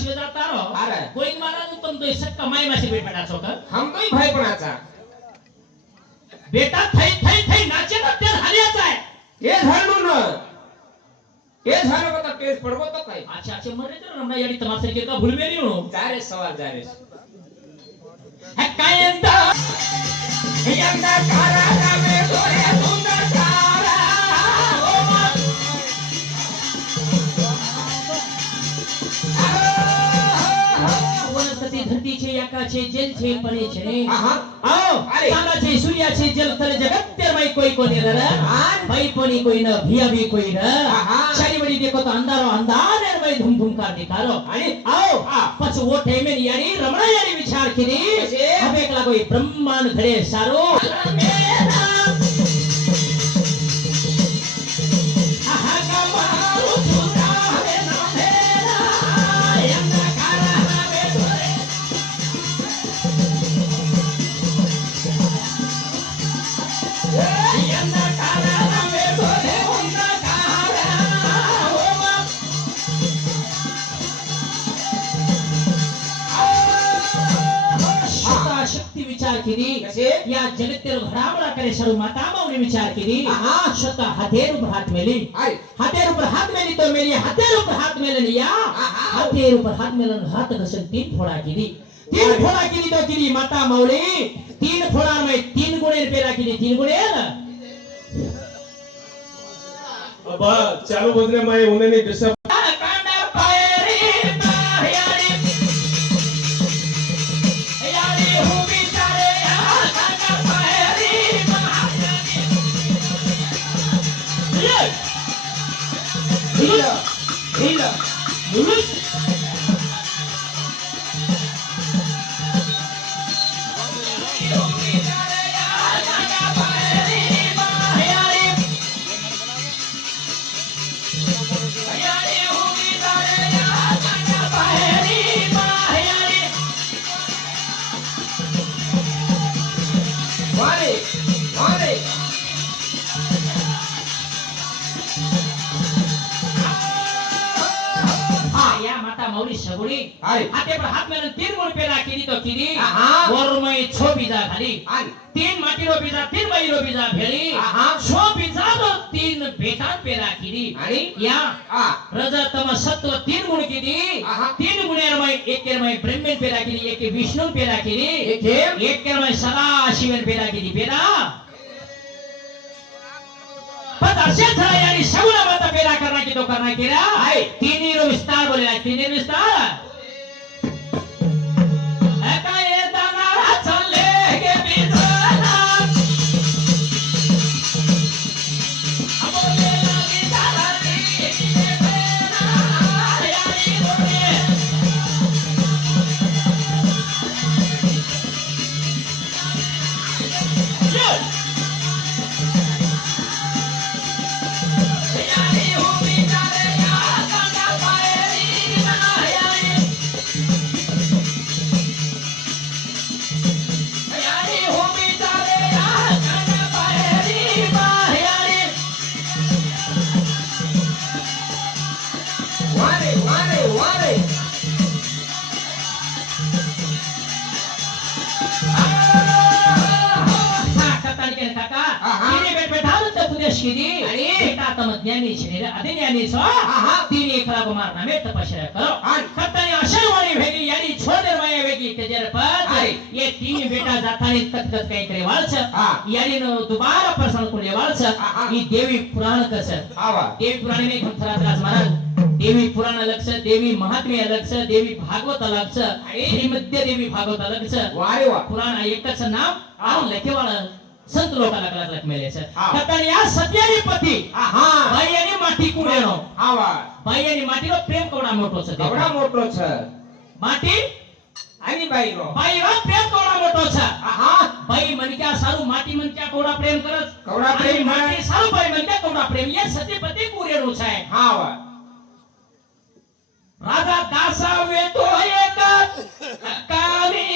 शिवे जातारो अरे गोइंग महाराज तुम तो सक्का माई मासी बेट बेटा छोकर हम तो भाई पणाचा बेटा थई थई थई नाचे ना तेल हालियाचा आहे हे झाडू न हे झाडू बता पेज पडबो तो काय अच्छा अच्छा मरे तर रमणा याडी तमाशे के का भूल मेरी हो जारे सवार जारे है कायंदा यंदा कारा रामे दोरे सुंदर कारा ओ वनस्पती धरतीचे याकाचे जलचे पणेचे आहा आओ अरे चांदाचे सूर्याचे जल तर जगत तेरमय कोई कोनी रर भाई पणी कोई न भिया भी कोई र चारी बड़ी देखो तो अंधारो अंधार एरमय धूम धूम कर दिखारो आणि आओ पछ वो ठेमे यारी रमणा यारी विचार किनी अब एकला कोई ब्रह्मांड धरे सारो विचार केली या जगत्तेर घडामोडा करे सर्व माता माऊने विचार केली स्वतः हातेर ऊपर हात मेली हातेर ऊपर हात मेली तो मेली हातेर ऊपर हात मेलनी या हातेर ऊपर हात मेलन हात घसन तीन फोडा केली तीन फोडा केली तो केली माता माऊली तीन फोडा में तीन गुणे पेरा केली तीन गुणे अबा चालू बदले माय उन्हें डिस्टर्ब माऊली सगुड़ी हाथे पर हाथ में तीन गुण पेरा केली तो केली और मैं छो बीजा खाली तीन माटी रो बीजा तीन बाई रो बीजा भेली छो बीजा तो तीन बेटा पेरा केली आणि या रज तम सत्व तीन गुण केली तीन गुणेर मैं एक मैं ब्रह्मन पेरा केली एक विष्णु पेरा केली एक मैं सदा शिवन पेरा केली पेरा असे था यानी सगुना माता पेरा करना की तो करना की रा तीन रो विस्तार बोले तीन विस्तार एका ये दाना चले के बिदना अबोले लागी दादी के बेना यानी बोले ज्ञानी छेरे अदे ज्ञानी छ तीन एकला मारना में तपस्या करो खत्तानी अशरवाणी भेगी यानी छोड़ माया भेगी तेजर पर ये तीन बेटा जातानी तत्कत काही करे वाळछ यानी नो दोबारा प्रश्न कोले वाळछ ही देवी पुराण कस देवी पुराण में थरा त्रास महाराज देवी पुराण लक्ष देवी महात्म्य लक्ष देवी भागवत लक्ष श्रीमद्य देवी भागवत लक्ष वारे वा पुराण एकच नाम आव लेखेवाळ संत लोकांना कलाक मेले सर कतन या सत्यानी पती भाई आणि माटी कुडेनो आवा भाई आणि माटीरो प्रेम कोणा मोठो छ केवढा मोठो छ माटी आणि बाईरो प्रेम कोणा मोठो छ बाई मनक्या सारू माटी मनक्या कोणा प्रेम करत कोणा प्रेम माटी सारू बाई मनक्या कोणा प्रेम या सत्यपती कुडेनो छ हावा राजा दासा वेतो एक कावी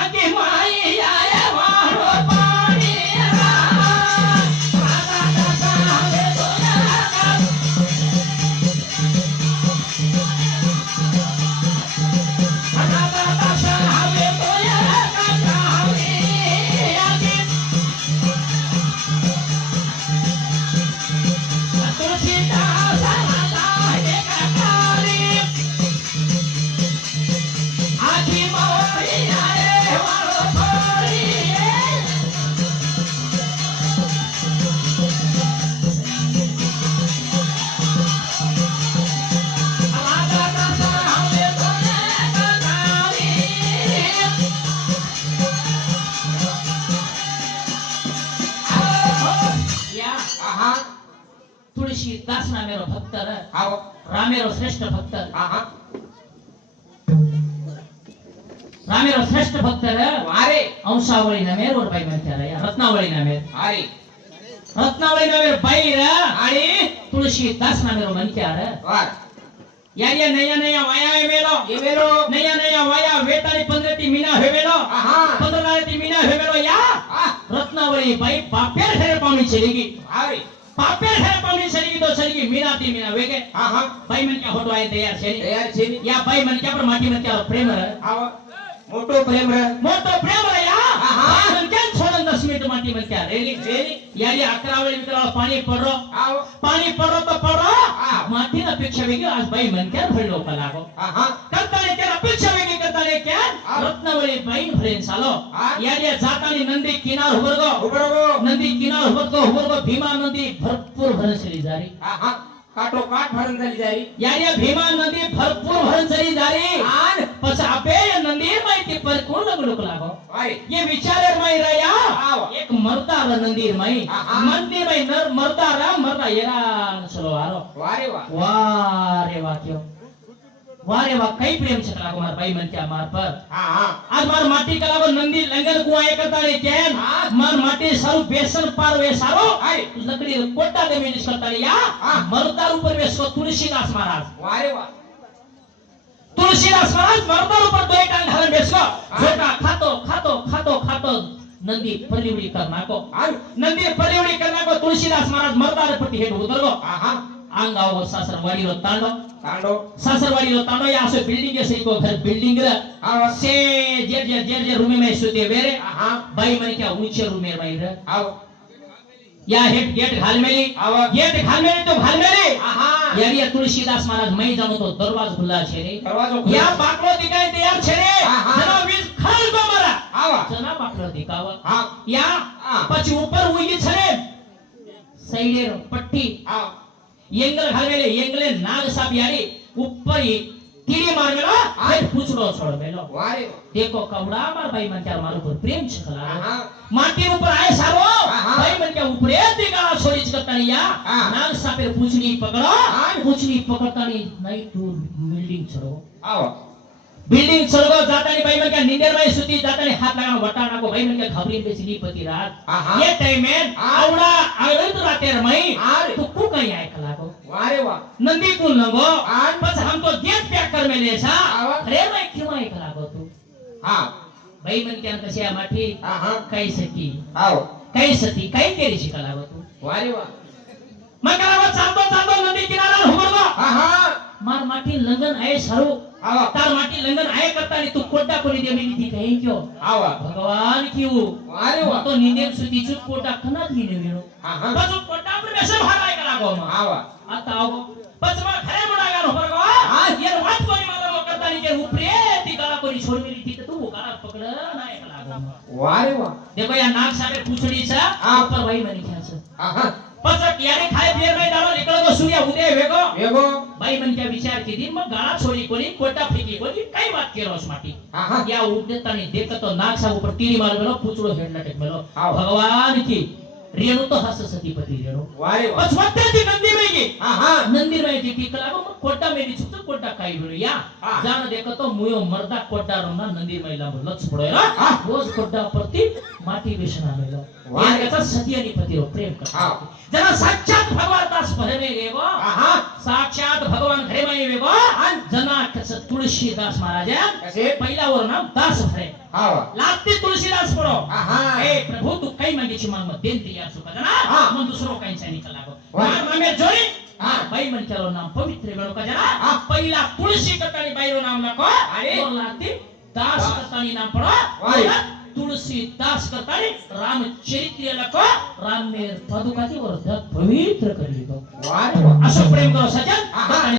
आगे माई आया वारो पाणी राजा दासा वेतो दास नामेरो भक्त र આવો रामेरो श्रेष्ठ भक्त હા હા रामेरो श्रेष्ठ भक्त र વારે अंशावळी नामेर वर बाई म्हणत्या र या रत्नावळी नामेर હારી रत्नावळी नामेर बाई र आणि तुळशी दास नामेरो म्हणत्या र વાર या नया नया वाया वेलो એ મેરો नया नया वाया वेताळी 15 ती मीना हेवेलो આહા 15 ती मीना हेवेलो या આ रत्नावळी बाई बापेर घरे पाहुणी चलीगी હારી बापेर घरे पाहुणी चलीगी तो चलीगी मीना ती मीना वेगे હા હા बाई मन क्या होतो आहे तयार छे તૈયાર છે ની या बाई मन क्या पर माटी मन क्या प्रेम र આવો મોટો પ્રેમ રે मोठो प्रेम र या आहा. बाई मन क्या सोडन 10 मिनिट माटी मन क्या रेली રેલી या 11 वेळी मित्राला पाणी पडरो આવો पाणी पडरो तो पडरो आ. माटी अपेक्षा वेगळी आज बाई मन क्या भरलो लागो આહા करताने त्या अपेक्षा वेगळी करताने क्या आ. रत्नावळी बाईन भरेन सालो आ. या जातानी नंदी किनार हुबरगो ઉભરો नंदी किनार हुबरगो भीमा नदी भरपूर भरण चली जारी આહા કાટો કાટ ભરણ ચાલી જાય या भीमा नदी भरपूर भरण चली जारी આન पछ आपे नदी माहिती पर कोण लगडुक लागो વારે ये विचारे माई रया આવો एक मरदा र नंदी माई आहा. मंदिर माई नर मरदा रा मरदा येरा चलो आरो વારે વાહ वारे वा क्यों वारे वा कई प्रेम छकला को मार भाई मन क्या मार पर હા હા आज मार माटी कलागो नंदी लंगन कुआए करता रे केन हाँ। मार माटी सारू बेसन पार वे सारो हाय लकड़ी कोटा दे मिनिस करता रे या हाँ। मरदार ऊपर बेसको तुलसीदास महाराज વારે વાહ तुलसीदास महाराज मरदार ऊपर दो टांग घाल बेसको हाँ। झोटा खातो खातो खातो खातो नंदी परिवड़ी करना को આન नंदी परिवड़ी करना को तुलसीदास महाराज मरदार पट्टी हेड उतर गो આહા आंगाव सासरवाडी रो तांडो તાંડો सासरवाडी रो तांडो या असो बिल्डिंग से को घर बिल्डिंग रे આવો से जे रूम में सुते वेरे આહા बाई मन क्या ऊंचे रूम में बाई रे આવો या हेड गेट घाल मेली આવો गेट घाल मेली तो घाल मेली આહા यार ये तुलसीदास महाराज मैं जानो तो दरवाज खुला छे रे દરવાજો या बाकलो दिखाई तैयार छे रे आहा. जना वीज खाल को मारा આવા जना बाकलो दिखावा હા या હા પછી ઉપર ઉઈ छे रे साइडे पट्टी આવો एंगल घाल मेले एंगले नाग साप यारी ऊपर ही कीड़ी मार मेलो फिर पूछड़ो छोड़ मेलो વારે देखो कवड़ा मार भाई मन क्या मारो पर प्रेम छकला આહા माटी ऊपर आए सारो आहा. भाई मन क्या ऊपर दिगा छोड़ी करतानिया हाँ. नाग सापेर पूछनी पकड़ो हाँ. पूछनी पकड़तानी नहीं तू बिल्डिंग चढ़ो આવો बिल्डिंग चढ़ो जातानी भाई मन क्या नींदर में सुती जातानी हाथ लगाना वटाना को भाई मन क्या घबरी बेचली पति रात આહા ये टाइम में हाँ. आवड़ा आनंद राते रमई આરે तो को कहीं आए कला को વારે વાહ नंदी कुल लगो हाँ. बस हम तो गेट पैक कर में ले सा आवा. अरे मैं क्यों आए कला को तू હા भाई मन क्या कसे माठी આહા कई सकी આવો कई सती कई केरी शिकला को तू વારે વાહ मैं करावा चालतो नदी किनारा हुबरगो આહા मार माटी लंगन आए सारो આવો तार माटी लंगन आए करता नहीं तू कोटा कोनी दे मेरी थी कहीं क्यों આવો भगवान क्यों વારે मैं વાહ तो नींदे सुती चुप कोटा खना थी ने वेणो આહા बस वो कोटा पर वैसे बाहर आए कला को मा આવો आता आओ बस मैं खरे मुड़ा गानो भगवा हाँ. ये वाट कोनी मारा वो करता नहीं के ऊपरे ती गला कोनी छोड़ मेरी थी तो तू वो गला पकड़ ना आए कला को मा વારે વાહ देखो या नाक सारे पूछड़ी सा हाँ. ऊपर वही मनी क्या सा આહા पचक यारे खाए पिए में डालो निकलो तो सूर्य उदय वेगो વેગો भाई मन क्या विचार की दिन में गाड़ा छोड़ी कोनी कोटा फेंकी कोनी कई बात के रोस माटी આહા या उठने तनी देख तो नाक सा ऊपर तीरी मार मेलो पूछड़ो हेड लटक मेलो आओ. भगवान की रेणु तो हस सतीपति रेणु વારે વાહ बस वत्ते थी नंदी में की આહા नंदी में थी कलागो कोटा में दी छुप कोटा काई वेणु या हाँ. जान देखो तो मुयो मर्दा कोटा रोना नंदी में ला लच पड़ो रा हाँ. रोज कोटा प्रति माटी बेसना मेलो वाह. या कहता सतियानी पति रो प्रेम करता हाँ. जना साक्षात भगवान दास भरे में गेगो આહા साक्षात भगवान घरे में वेगो जना कस तुलसीदास महाराज કસે पहिला वर नाम दास भरे આવો लागते तुलसीदास पड़ो આહા ए प्रभु तू कई मांगी ची मांग मत देन तैयार सुका जना हाँ. मन दूसरो कहीं से निकल लागो वाह. मार नामे जोड़ी हाँ. भाई मन चलो नाम पवित्र वेणु का जना हाँ. पहिला तुलसी कटानी बाईरो नाम लको अरे. और लागते दास दास. कटानी नाम पड़ो वाह. और तुलसी दास कटानी रामचरित्र लको राम में पादुका थी और पवित्र कर ली तो વારે વાહ अशोक प्रेम करो सजन आहा.